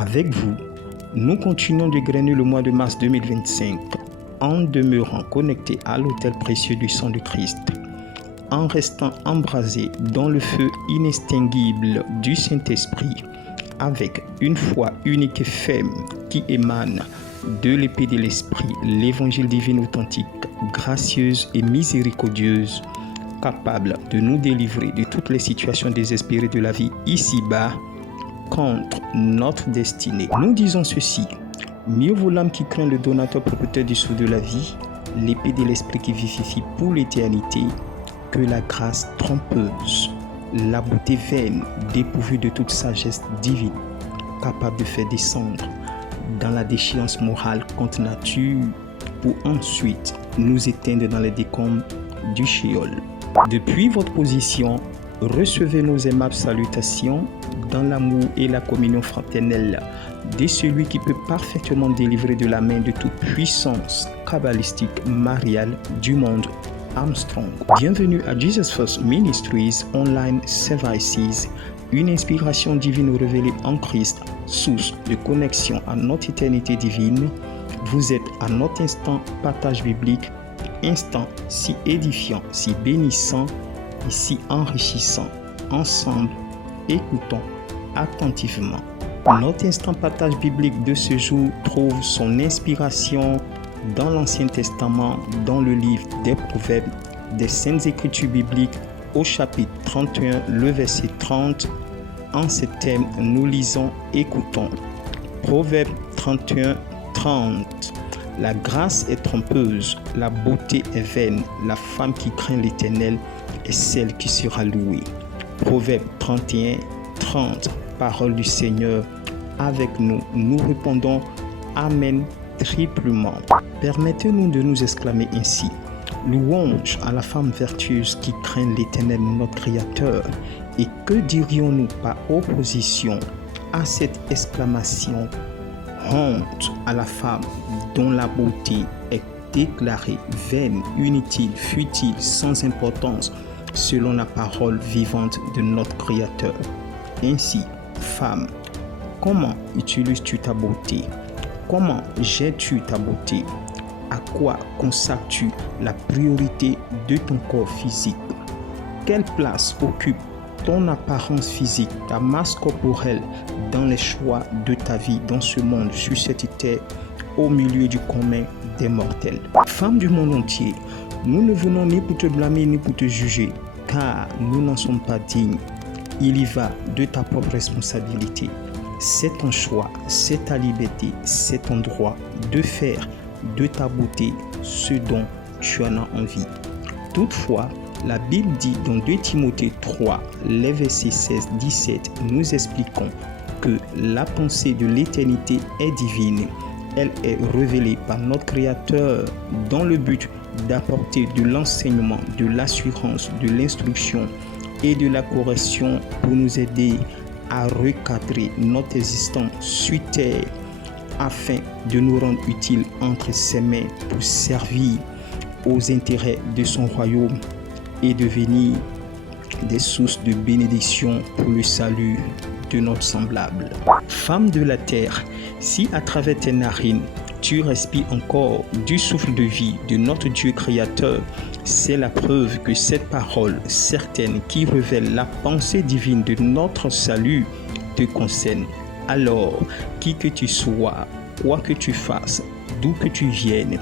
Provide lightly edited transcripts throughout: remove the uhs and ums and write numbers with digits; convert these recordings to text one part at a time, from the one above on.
Avec vous, nous continuons de grainer le mois de mars 2025 en demeurant connectés à l'autel précieux du sang de Christ, en restant embrasés dans le feu inextinguible du Saint-Esprit, avec une foi unique et ferme qui émane de l'épée de l'Esprit, l'évangile divin authentique, gracieuse et miséricordieuse, capable de nous délivrer de toutes les situations désespérées de la vie ici-bas contre notre destinée. Nous disons ceci: mieux vaut l'âme qui craint le donateur propriétaire du sceau de la vie, l'épée de l'Esprit qui vivifie pour l'éternité, que la grâce trompeuse, la beauté vaine, dépourvue de toute sagesse divine, capable de faire descendre dans la déchéance morale contre nature, pour ensuite nous éteindre dans les décombres du Sheol. Depuis votre position, recevez nos aimables salutations dans l'amour et la communion fraternelle de celui qui peut parfaitement délivrer de la main de toute puissance kabbalistique mariale du monde, Armstrong. Bienvenue à Jesus First Ministries Online Services, une inspiration divine révélée en Christ, source de connexion à notre éternité divine. Vous êtes à notre instant partage biblique, instant si édifiant, si bénissant et si enrichissant. Ensemble, écoutons attentivement. Notre instant partage biblique de ce jour trouve son inspiration dans l'Ancien Testament, dans le livre des Proverbes, des Saintes Écritures bibliques, au chapitre 31, le verset 30. En ces termes, nous lisons, écoutons. Proverbe 31, 30. La grâce est trompeuse, la beauté est vaine, la femme qui craint l'Éternel est celle qui sera louée. Proverbe 31, 30. Parole du Seigneur avec nous. Nous répondons Amen triplement. Permettez-nous de nous exclamer ainsi: louange à la femme vertueuse qui craint l'Éternel notre Créateur. Et que dirions-nous par opposition à cette exclamation? Honte à la femme dont la beauté est déclarée vaine, inutile, futile, sans importance, selon la parole vivante de notre Créateur. Ainsi, femme, comment utilises-tu ta beauté? Comment gères-tu ta beauté? À quoi consacres-tu la priorité de ton corps physique? Quelle place occupe ton apparence physique, ta masse corporelle dans les choix de ta vie dans ce monde, sur cette terre, au milieu du commun des mortels? Femme du monde entier, nous ne venons ni pour te blâmer ni pour te juger, car nous n'en sommes pas dignes. Il y va de ta propre responsabilité. C'est ton choix, c'est ta liberté, c'est ton droit de faire de ta beauté ce dont tu en as envie. Toutefois, la Bible dit dans 2 Timothée 3, les versets 16-17, nous expliquons que la pensée de l'éternité est divine. Elle est révélée par notre Créateur dans le but d'apporter de l'enseignement, de l'assurance, de l'instruction et de la correction pour nous aider à recadrer notre existence sur terre afin de nous rendre utiles entre ses mains pour servir aux intérêts de son royaume et devenir des sources de bénédiction pour le salut de notre semblable. Femme de la terre, si à travers tes narines, tu respires encore du souffle de vie de notre Dieu créateur, c'est la preuve que cette parole certaine qui révèle la pensée divine de notre salut te concerne. Alors, qui que tu sois, quoi que tu fasses, d'où que tu viennes,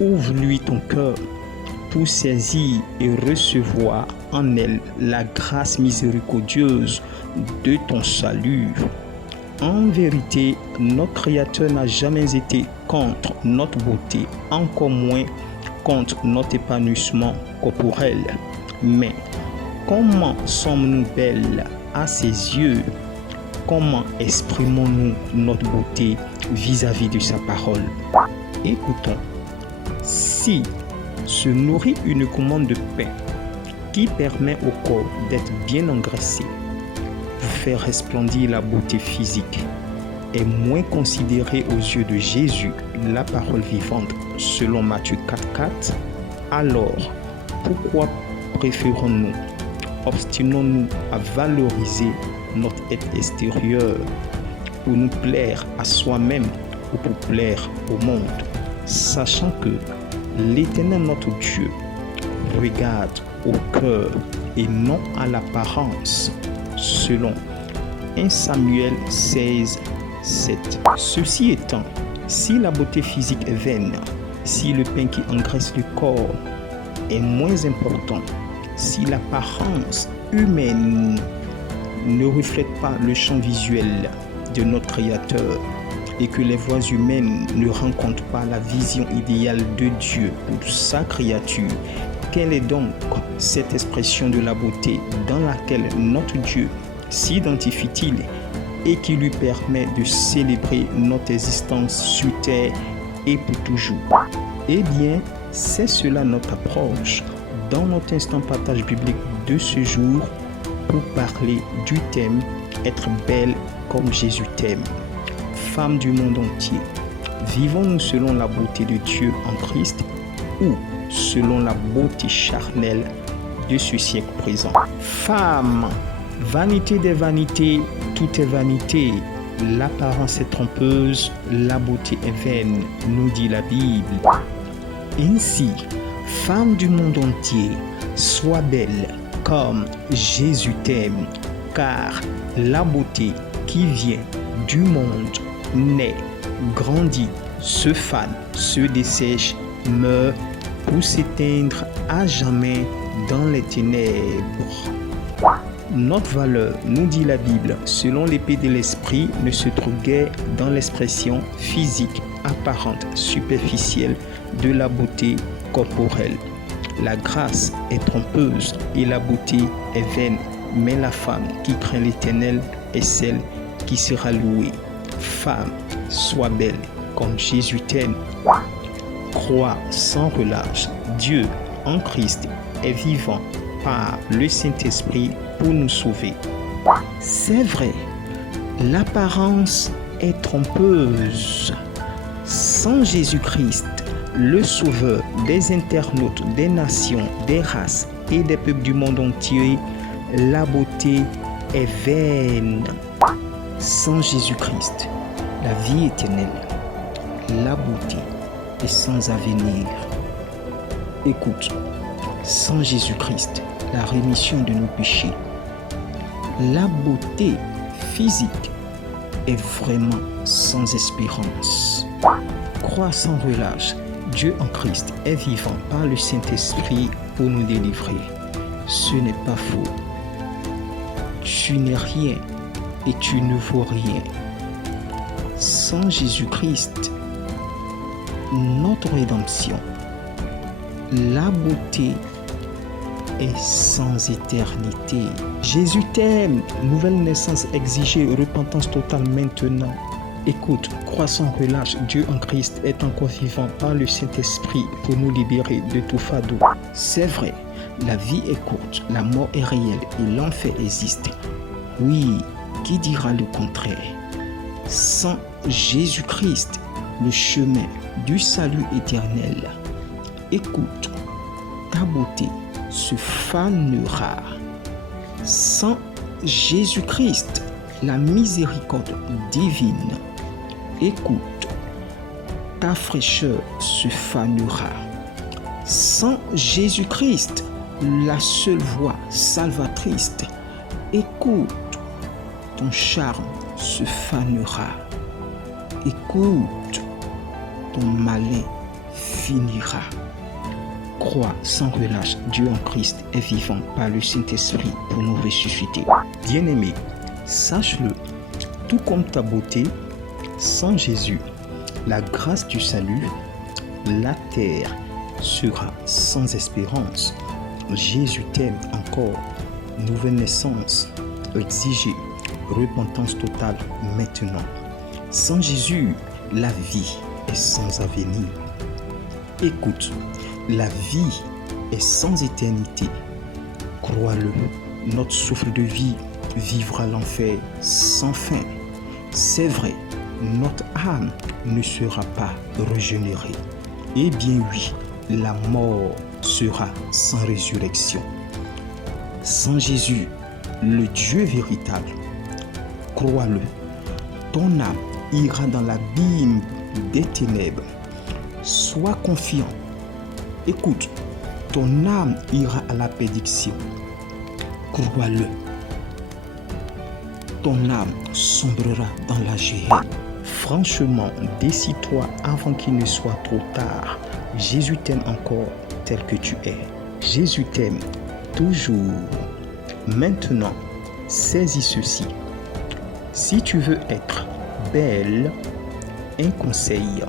ouvre-lui ton cœur pour saisir et recevoir en elle la grâce miséricordieuse de ton salut. En vérité, notre Créateur n'a jamais été contre notre beauté, encore moins contre notre épanouissement corporel. Mais comment sommes-nous belles à ses yeux? Comment exprimons-nous notre beauté vis-à-vis de sa parole? Écoutons. Si se nourrit une commande de pain qui permet au corps d'être bien engraissé, pour faire resplendir la beauté physique, est moins considérée aux yeux de Jésus, la parole vivante, selon Matthieu 4,4, alors pourquoi préférons-nous, obstinons-nous à valoriser notre être extérieur pour nous plaire à soi-même ou pour plaire au monde, sachant que l'Éternel notre Dieu regarde au cœur et non à l'apparence, selon 1 Samuel 16, 7. Ceci étant, si la beauté physique est vaine, si le pain qui engraisse le corps est moins important, si l'apparence humaine ne reflète pas le champ visuel de notre Créateur et que les voix humaines ne rencontrent pas la vision idéale de Dieu pour sa créature, quelle est donc cette expression de la beauté dans laquelle notre Dieu s'identifie-t-il et qui lui permet de célébrer notre existence sur terre et pour toujours? Eh bien, c'est cela notre approche dans notre instant partage biblique de ce jour pour parler du thème « Être belle comme Jésus t'aime ». Femmes du monde entier, vivons-nous selon la beauté de Dieu en Christ ou selon la beauté charnelle de ce siècle présent? Femmes, vanité des vanités, tout est vanité. L'apparence est trompeuse, la beauté est vaine, nous dit la Bible. Ainsi, femmes du monde entier, sois belle comme Jésus t'aime, car la beauté qui vient du monde naît, grandit, se fane, se dessèche, meurt pour s'éteindre à jamais dans les ténèbres. Notre valeur, nous dit la Bible, selon l'épée de l'esprit, ne se trouve guère dans l'expression physique, apparente, superficielle de la beauté corporelle. La grâce est trompeuse et la beauté est vaine, mais la femme qui craint l'Éternel est celle qui sera louée. Femme, sois belle comme Jésus t'aime. Crois sans relâche. Dieu en Christ est vivant par le Saint-Esprit pour nous sauver. C'est vrai, l'apparence est trompeuse. Sans Jésus-Christ, le Sauveur des internautes, des nations, des races et des peuples du monde entier, la beauté est vaine. Sans Jésus-Christ, la vie éternelle, la beauté est sans avenir. Écoute, sans Jésus-Christ, la rémission de nos péchés, la beauté physique est vraiment sans espérance. Crois sans relâche, Dieu en Christ est vivant par le Saint-Esprit pour nous délivrer. Ce n'est pas faux. Tu n'es rien et tu ne vaux rien. Sans Jésus-Christ, notre rédemption, la beauté est sans éternité. Jésus t'aime, nouvelle naissance exigée, repentance totale maintenant. Écoute, crois sans relâche, Dieu en Christ est encore vivant par le Saint-Esprit pour nous libérer de tout fardeau. C'est vrai, la vie est courte, la mort est réelle et l'enfer existe. Oui, qui dira le contraire? Sans Jésus-Christ, le chemin du salut éternel. Écoute, ta beauté se fanera. Sans Jésus-Christ, la miséricorde divine. Écoute, ta fraîcheur se fanera. Sans Jésus-Christ, la seule voie salvatrice. Écoute, ton charme se fanera. Écoute, ton malin finira. Crois sans relâche, Dieu en Christ est vivant par le Saint-Esprit pour nous ressusciter. Bien-aimé, sache-le, tout comme ta beauté, sans Jésus, la grâce du salut, la terre sera sans espérance. Jésus t'aime encore. Nouvelle naissance exigée, repentance totale maintenant. Sans Jésus, la vie est sans avenir. Écoute, la vie est sans éternité. Crois-le, notre souffle de vie vivra l'enfer sans fin. C'est vrai, notre âme ne sera pas régénérée. Eh bien oui, la mort sera sans résurrection. Sans Jésus, le Dieu véritable, crois-le, ton âme ira dans l'abîme des ténèbres. Sois confiant. Écoute, ton âme ira à la perdition. Crois-le. Ton âme sombrera dans la géhenne. Franchement, décide-toi avant qu'il ne soit trop tard. Jésus t'aime encore tel que tu es. Jésus t'aime toujours. Maintenant, saisis ceci. Si tu veux être belle, un conseil,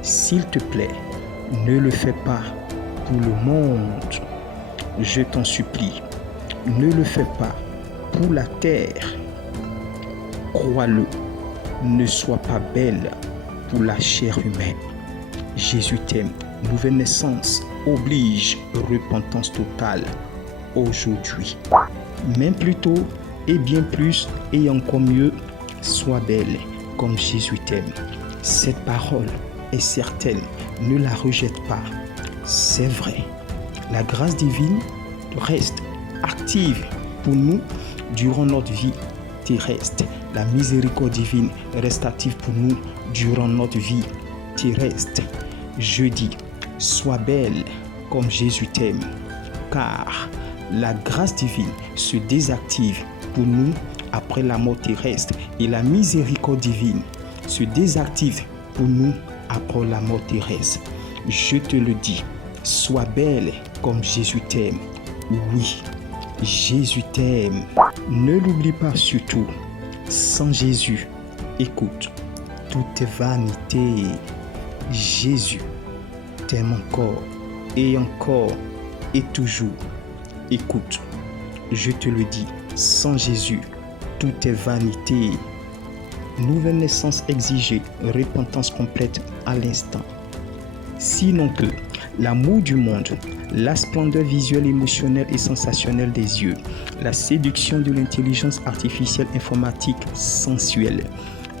s'il te plaît, ne le fais pas pour le monde. Je t'en supplie, ne le fais pas pour la terre. Crois-le, ne sois pas belle pour la chair humaine. Jésus t'aime. Nouvelle naissance oblige repentance totale aujourd'hui. Même plus tôt et bien plus et encore mieux, sois belle comme Jésus t'aime. Cette parole est certaine, ne la rejette pas. C'est vrai. La grâce divine reste active pour nous durant notre vie terrestre. La miséricorde divine reste active pour nous durant notre vie terrestre. Je dis, sois belle comme Jésus t'aime, car la grâce divine se désactive pour nous après la mort terrestre et la miséricorde divine se désactive pour nous après la mort terrestre. Je te le dis, sois belle comme Jésus t'aime. Oui, Jésus t'aime. Ne l'oublie pas surtout, sans Jésus, écoute, tout est vanité. Jésus t'aime encore et toujours. Écoute, je te le dis, sans Jésus, tout est vanité. Nouvelle naissance exigée, repentance complète à l'instant. Sinon que l'amour du monde, la splendeur visuelle, émotionnelle et sensationnelle des yeux, la séduction de l'intelligence artificielle informatique sensuelle,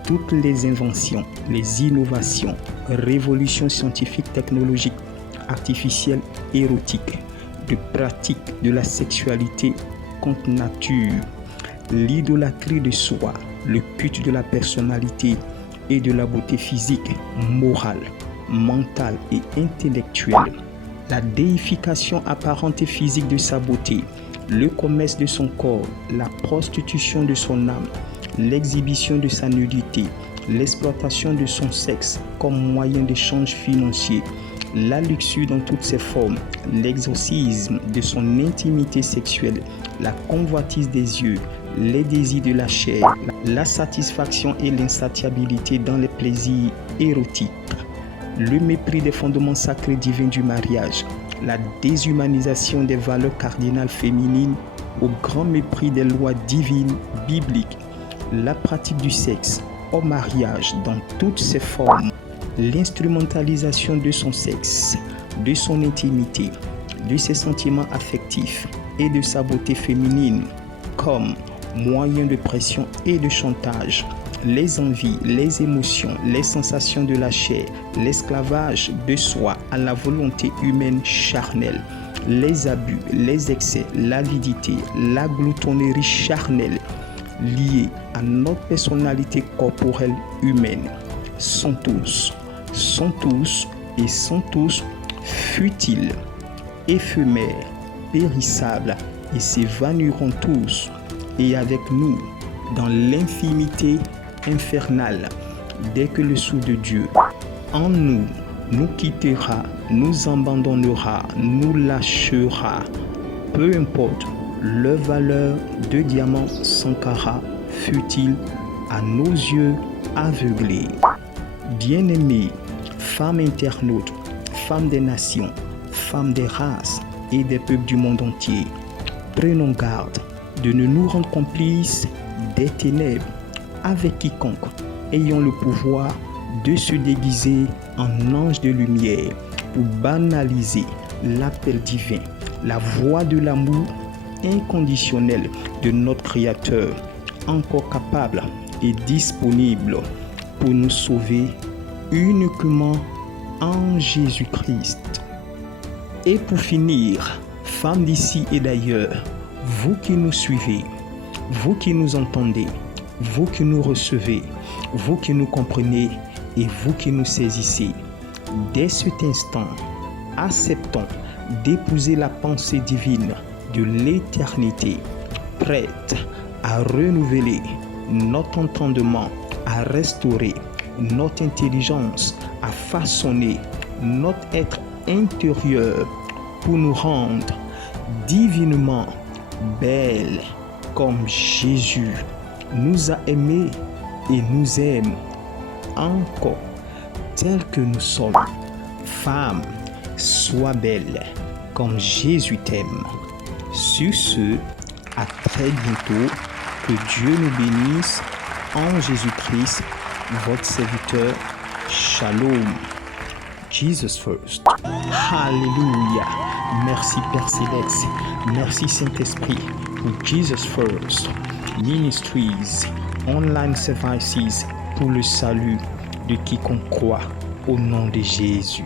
toutes les inventions, les innovations, révolutions scientifiques, technologiques, artificielles, érotiques, de pratique de la sexualité contre nature, l'idolâtrie de soi, le culte de la personnalité et de la beauté physique, morale, mentale et intellectuelle, la déification apparente et physique de sa beauté, le commerce de son corps, la prostitution de son âme, l'exhibition de sa nudité, l'exploitation de son sexe comme moyen d'échange financier, la luxure dans toutes ses formes, l'exorcisme de son intimité sexuelle, la convoitise des yeux, les désirs de la chair, la satisfaction et l'insatiabilité dans les plaisirs érotiques, le mépris des fondements sacrés divins du mariage, la déshumanisation des valeurs cardinales féminines au grand mépris des lois divines bibliques, la pratique du sexe au mariage dans toutes ses formes, l'instrumentalisation de son sexe, de son intimité, de ses sentiments affectifs et de sa beauté féminine comme moyen de pression et de chantage, les envies, les émotions, les sensations de la chair, l'esclavage de soi à la volonté humaine charnelle, les abus, les excès, l'avidité, la gloutonnerie charnelle liés à notre personnalité corporelle humaine sont tous futiles, éphémères, périssables et s'évanouiront tous et avec nous dans l'infimité infernale dès que le souffle de Dieu en nous nous quittera, nous abandonnera, nous lâchera, peu importe leur valeur de diamant sans carat fut-il à nos yeux aveuglés. Bien-aimés, femmes internautes, femmes des nations, femmes des races et des peuples du monde entier, prenons garde de ne nous rendre complices des ténèbres avec quiconque ayant le pouvoir de se déguiser en ange de lumière pour banaliser l'appel divin, la voix de l'amour inconditionnel de notre Créateur, encore capable et disponible pour nous sauver uniquement en Jésus-Christ. Et pour finir, femmes d'ici et d'ailleurs, vous qui nous suivez, vous qui nous entendez, vous qui nous recevez, vous qui nous comprenez et vous qui nous saisissez, dès cet instant, acceptons d'épouser la pensée divine de l'éternité, prête à renouveler notre entendement, à restaurer notre intelligence, à façonner notre être intérieur pour nous rendre divinement belles comme Jésus nous a aimés et nous aime encore tel que nous sommes. Femme, sois belle comme Jésus t'aime. Sur ce, à très bientôt. Que Dieu nous bénisse en Jésus-Christ, votre serviteur. Shalom. Jesus first. Hallelujah. Merci Père Céleste. Merci Saint-Esprit pour Jesus First Ministries, online services pour le salut de quiconque croit au nom de Jésus.